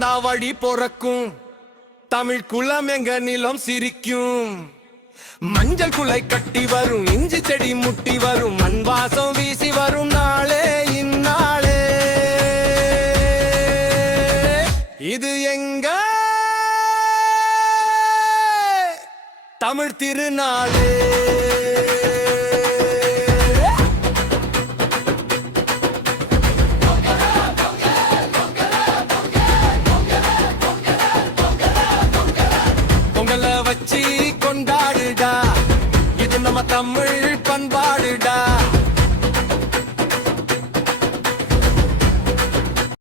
பிறந்தா வழி பொறக்கும், தமிழ் குலம் எங்க நிலம் சிரிக்கும். மஞ்சள் குலை கட்டி வரும், இஞ்சி செடி முட்டி வரும், மண் வாசம் வீசி வரும் நாளே இந்நாளே. இது எங்க தமிழ் திருநாளே. பொங்கலை வச்சு கொண்டாடுடா, இது நம்ம தமிழ் பண்பாடுடா.